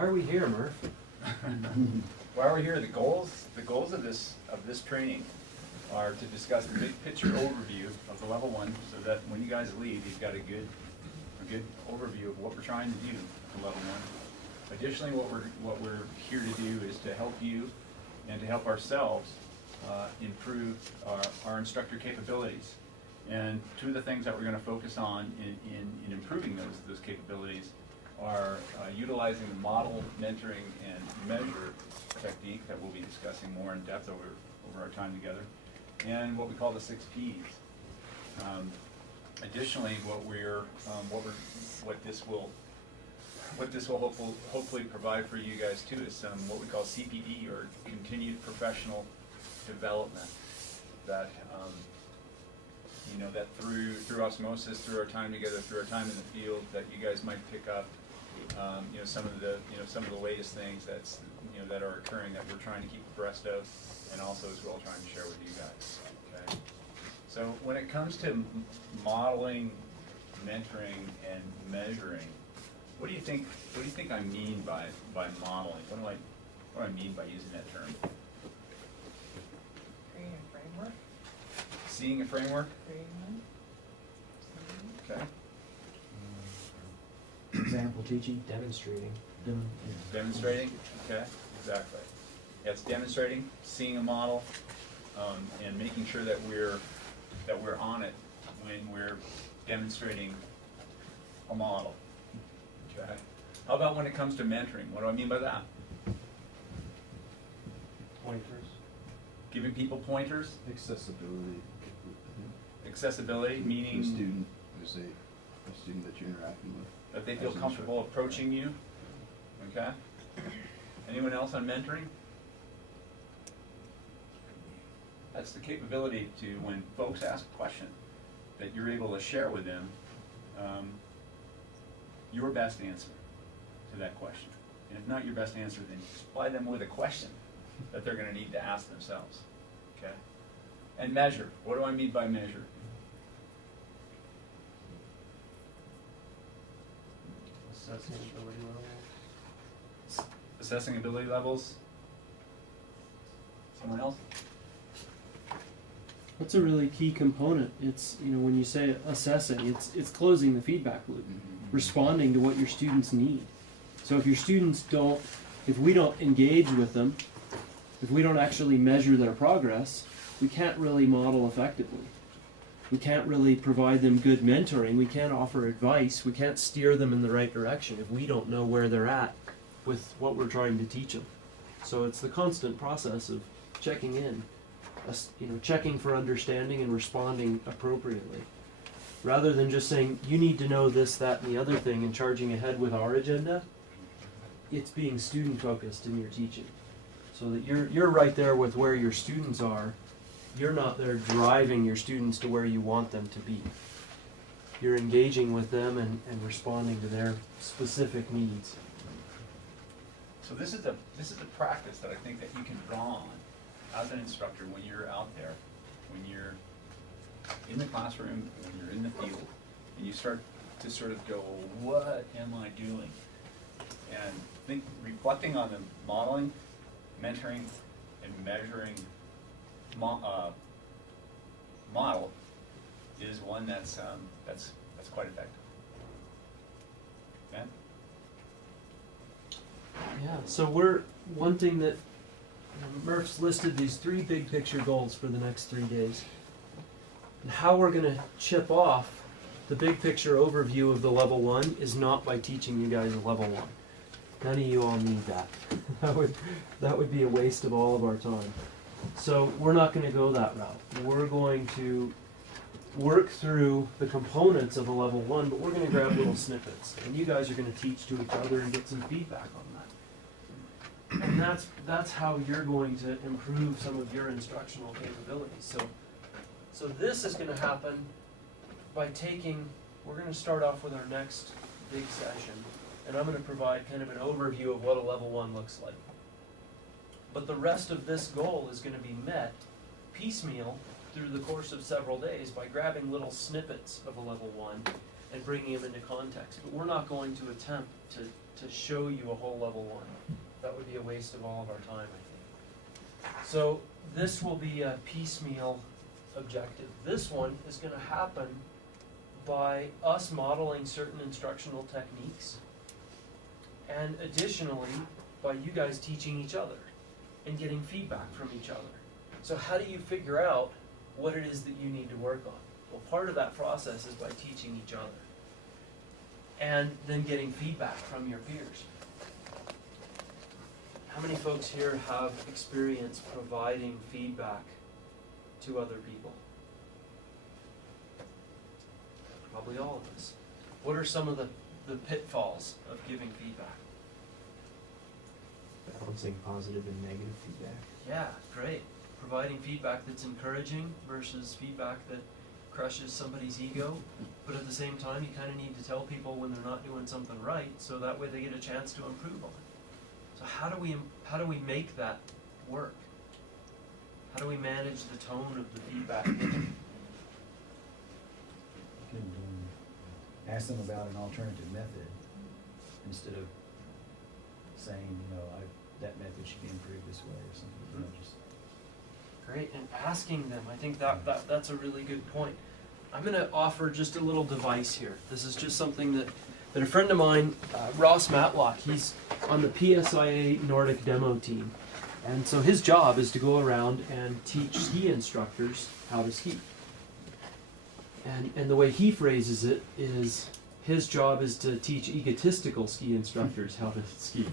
Why are we here, Murph? Why are we here? The goals of this training are to discuss the big picture overview of the level one, so that when you guys leave, you've got a good overview of what we're trying to do for level one. Additionally, what we're here to do is to help you and to help ourselves improve our instructor capabilities. And two of the things that we're going to focus on in improving those capabilities are utilizing the model, mentoring, and measure technique that we'll be discussing more in depth over our time together, and what we call the 6 Ps. Additionally, what this will hopefully provide for you guys too is some what we call CPD, or continued professional development. That that through osmosis, through our time together, through our time in the field, that you guys might pick up some of the latest things that are occurring that we're trying to keep abreast of, and also as well trying to share with you guys. Okay. So when it comes to modeling, mentoring, and measuring, what do you think I mean by modeling? What do I mean by using that term? Creating a framework. Seeing a framework? Creating one. Okay. Example teaching, demonstrating. Demonstrating? Okay, exactly. Yeah, it's demonstrating, seeing a model, and making sure that we're on it when we're demonstrating a model. Okay. How about when it comes to mentoring? What do I mean by that? Pointers. Giving people pointers? Accessibility. Accessibility, meaning The student, the student that you're interacting with. that they feel As an comfortable instructor. approaching you. Okay. Anyone else on mentoring? That's the capability to, when folks ask a question, that you're able to share with them your best answer to that question. And if not your best answer, then supply them with a question that they're going to need to ask themselves. Okay? And measure. What do I mean by measure? Assessing ability levels. Assessing ability levels. Someone else? That's a really key component. It's, when you say assessing, it's closing the feedback loop, responding to what your students need. So if your students if we don't engage with them, if we don't actually measure their progress, we can't really model effectively. We can't really provide them good mentoring. We can't offer advice. We can't steer them in the right direction if we don't know where they're at with what we're trying to teach them. So it's the constant process of checking in, checking for understanding and responding appropriately. Rather than just saying, you need to know this, that, and the other thing, and charging ahead with our agenda, it's being student focused in your teaching. So that you're right there with where your students are. You're not there driving your students to where you want them to be. You're engaging with them and responding to their specific needs. So this is a practice that I think that you can draw on as an instructor when you're out there, when you're in the classroom, when you're in the field, and you start to sort of go, what am I doing? And reflecting on the modeling, mentoring, and measuring model is one that's quite effective. Okay? Yeah, so one thing that Murph's listed these 3 big picture goals for the next 3 days. And how we're going to chip off the big picture overview of the level 1 is not by teaching you guys a level 1. None of you all need that. That would be a waste of all of our time. So we're not going to go that route. We're going to work through the components of a level 1, but we're going to grab little snippets. And you guys are going to teach to each other and get some feedback on that. And that's how you're going to improve some of your instructional capabilities. So this is going to happen by we're going to start off with our next big session, and I'm going to provide kind of an overview of what a level 1 looks like. But the rest of this goal is going to be met piecemeal through the course of several days by grabbing little snippets of a level 1 and bringing them into context. But we're not going to attempt to to show you a whole level one. That would be a waste of all of our time, I think. So this will be a piecemeal objective. This one is going to happen by us modeling certain instructional techniques, and additionally by you guys teaching each other and getting feedback from each other. So how do you figure out what it is that you need to work on? Well, part of that process is by teaching each other and then getting feedback from your peers. How many folks here have experience providing feedback to other people? Probably all of us. What are some of the pitfalls of giving feedback? Balancing positive and negative feedback. Yeah, great. Providing feedback that's encouraging versus feedback that crushes somebody's ego. But at the same time, you kind of need to tell people when they're not doing something right, so that way they get a chance to improve on it. So how do we make that work? How do we manage the tone of the feedback? You can ask them about an alternative method instead of saying, that method should be improved this way or something. Just Great, and asking them, I think that's a really good point. I'm going to offer just a little device here. This is just something that a friend of mine, Ross Matlock, he's on the PSIA Nordic demo team. And so his job is to go around and teach ski instructors how to ski. And the way he phrases it is, his job is to teach egotistical ski instructors how to ski.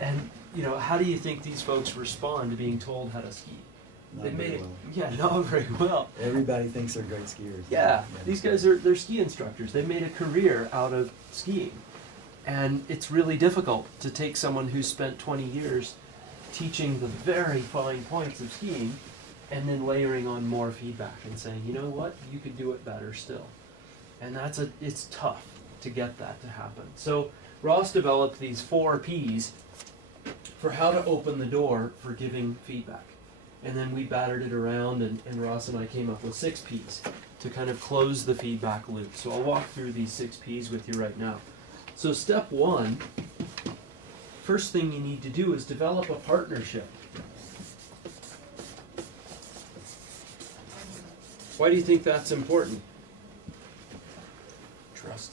And, how do you think these folks respond to being told how to ski? not They very made it, well. yeah, not very well. Everybody thinks they're great skiers. Yeah, these guys they're ski instructors. They made a career out of skiing. And it's really difficult to take someone who's spent 20 years teaching the very fine points of skiing and then layering on more feedback and saying, you know what, you could do it better still. And it's tough to get that to happen. So Ross developed these 4 Ps for how to open the door for giving feedback. And then we battered it around, and Ross and I came up with 6 Ps to kind of close the feedback loop. So I'll walk through these 6 Ps with you right now. So step 1, first thing you need to do is develop a partnership. Why do you think that's important? Trust.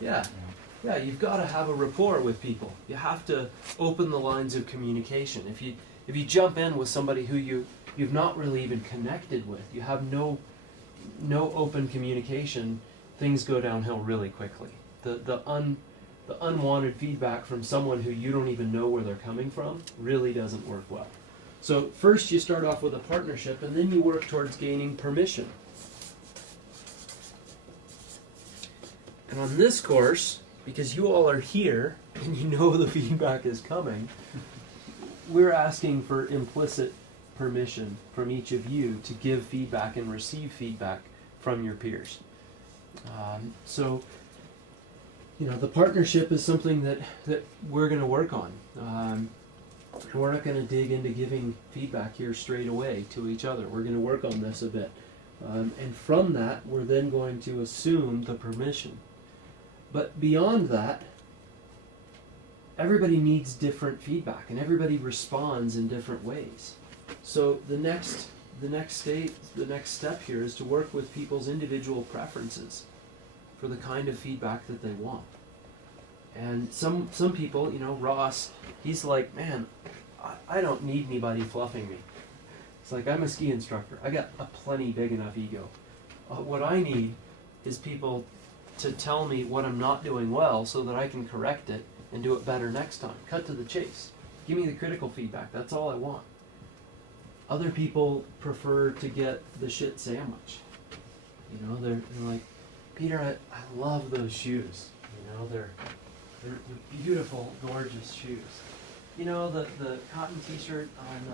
Yeah, you've got to have a rapport with people. You have to open the lines of communication. If you jump in with somebody who you've not really even connected with, you have no open communication, things go downhill really quickly. The unwanted feedback from someone who you don't even know where they're coming from really doesn't work well. So first you start off with a partnership, and then you work towards gaining permission. And on this course, because you all are here and you know the feedback is coming, we're asking for implicit permission from each of you to give feedback and receive feedback from your peers. So, the partnership is something that we're going to work on. We're not going to dig into giving feedback here straight away to each other. We're going to work on this a bit. And from that, we're then going to assume the permission. But beyond that, everybody needs different feedback, and everybody responds in different ways. So the next step here is to work with people's individual preferences for the kind of feedback that they want. And some people, Ross, he's like, man, I don't need anybody fluffing me. It's like, I'm a ski instructor. I got a plenty big enough ego. What I need is people to tell me what I'm not doing well so that I can correct it and do it better next time. Cut to the chase. Give me the critical feedback. That's all I want. Other people prefer to get the shit sandwich. They're like, Peter, I love those shoes. They're beautiful, gorgeous shoes. The cotton T-shirt, I'm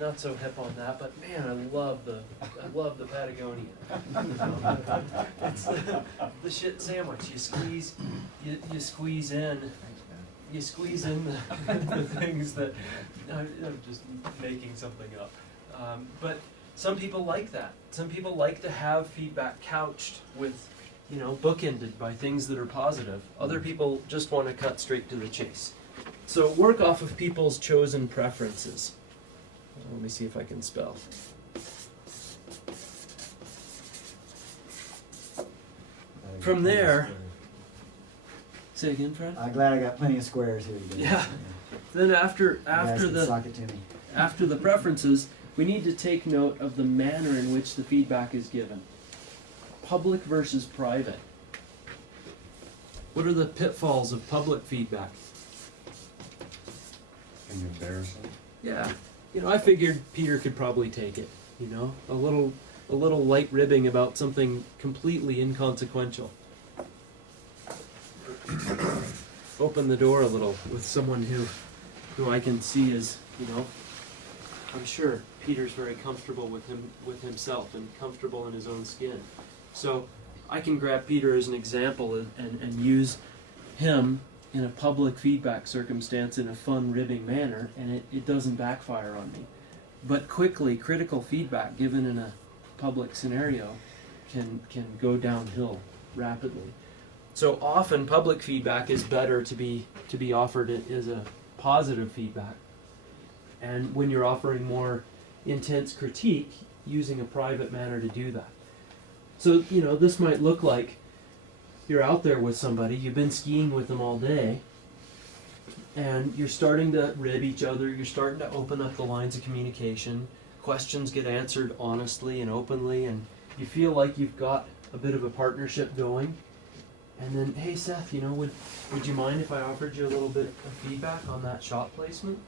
not so hip on that, but man, I love the Patagonia. It's the shit sandwich. You squeeze in the things that I'm just making something up. But some people like that. Some people like to have feedback couched with bookended by things that are positive. Other people just want to cut straight to the chase. So work off of people's chosen preferences. Let me see if I can spell. From there, say again, Fred? I'm glad I got plenty of squares here today. Yeah. Then after You guys can sock it to me. after the preferences, we need to take note of the manner in which the feedback is given. Public versus private. What are the pitfalls of public feedback? Embarrassing. Yeah. I figured Peter could probably take it, a little light ribbing about something completely inconsequential. Open the door a little with someone who I can see as, I'm sure Peter's very comfortable with himself and comfortable in his own skin. So I can grab Peter as an example and use him in a public feedback circumstance in a fun, ribbing manner, and it doesn't backfire on me. But quickly, critical feedback given in a public scenario can go downhill rapidly. So often, public feedback is better to be offered as a positive feedback. And when you're offering more intense critique, using a private manner to do that. So, this might look like you're out there with somebody, you've been skiing with them all day, and you're starting to rib each other, you're starting to open up the lines of communication, questions get answered honestly and openly, and you feel like you've got a bit of a partnership going. And then, hey Seth, would you mind if I offered you a little bit of feedback on that shot placement?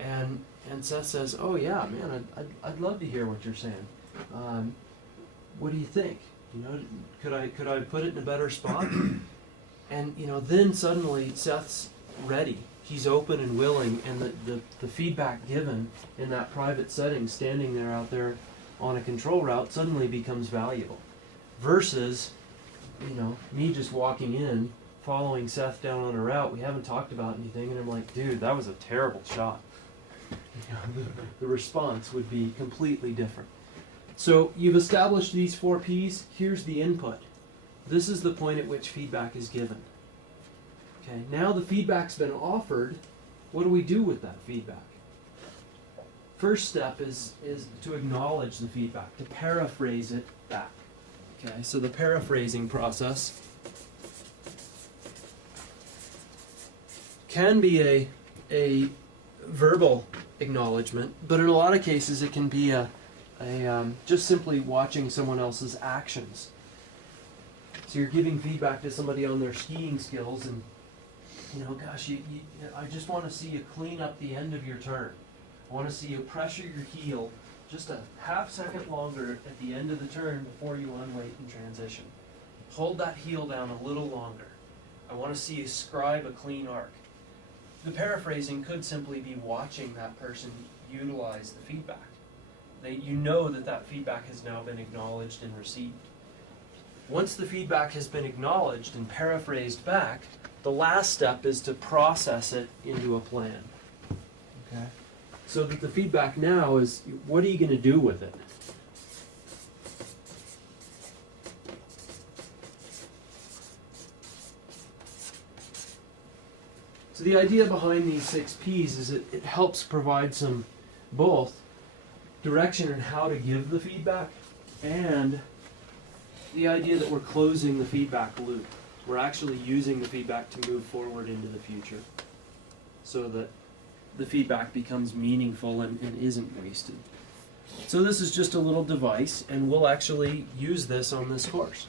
And Seth says, oh yeah, man, I'd love to hear what you're saying. What do you think? Could I put it in a better spot? And then suddenly Seth's ready. He's open and willing, and the feedback given in that private setting, standing there out there on a control route, suddenly becomes valuable. Versus, me just walking in, following Seth down on a route, we haven't talked about anything, and I'm like, dude, that was a terrible shot. The response would be completely different. So you've established these 4 P's. Here's the input. This is the point at which feedback is given. Okay, now the feedback's been offered. What do we do with that feedback? First step is to acknowledge the feedback, to paraphrase it back. Okay, so the paraphrasing process can be a verbal acknowledgement, but in a lot of cases it can be just simply watching someone else's actions. So you're giving feedback to somebody on their skiing skills, and gosh, I just want to see you clean up the end of your turn. I want to see you pressure your heel just a half second longer at the end of the turn before you unweight and transition. Hold that heel down a little longer. I want to see you scribe a clean arc. The paraphrasing could simply be watching that person utilize the feedback. You know that feedback has now been acknowledged and received. Once the feedback has been acknowledged and paraphrased back, the last step is to process it into a plan. Okay? So that the feedback now is, what are you going to do with it? So the idea behind these 6 P's is it helps provide some both direction in how to give the feedback and the idea that we're closing the feedback loop. We're actually using the feedback to move forward into the future so that the feedback becomes meaningful and isn't wasted. So this is just a little device, and we'll actually use this on this course.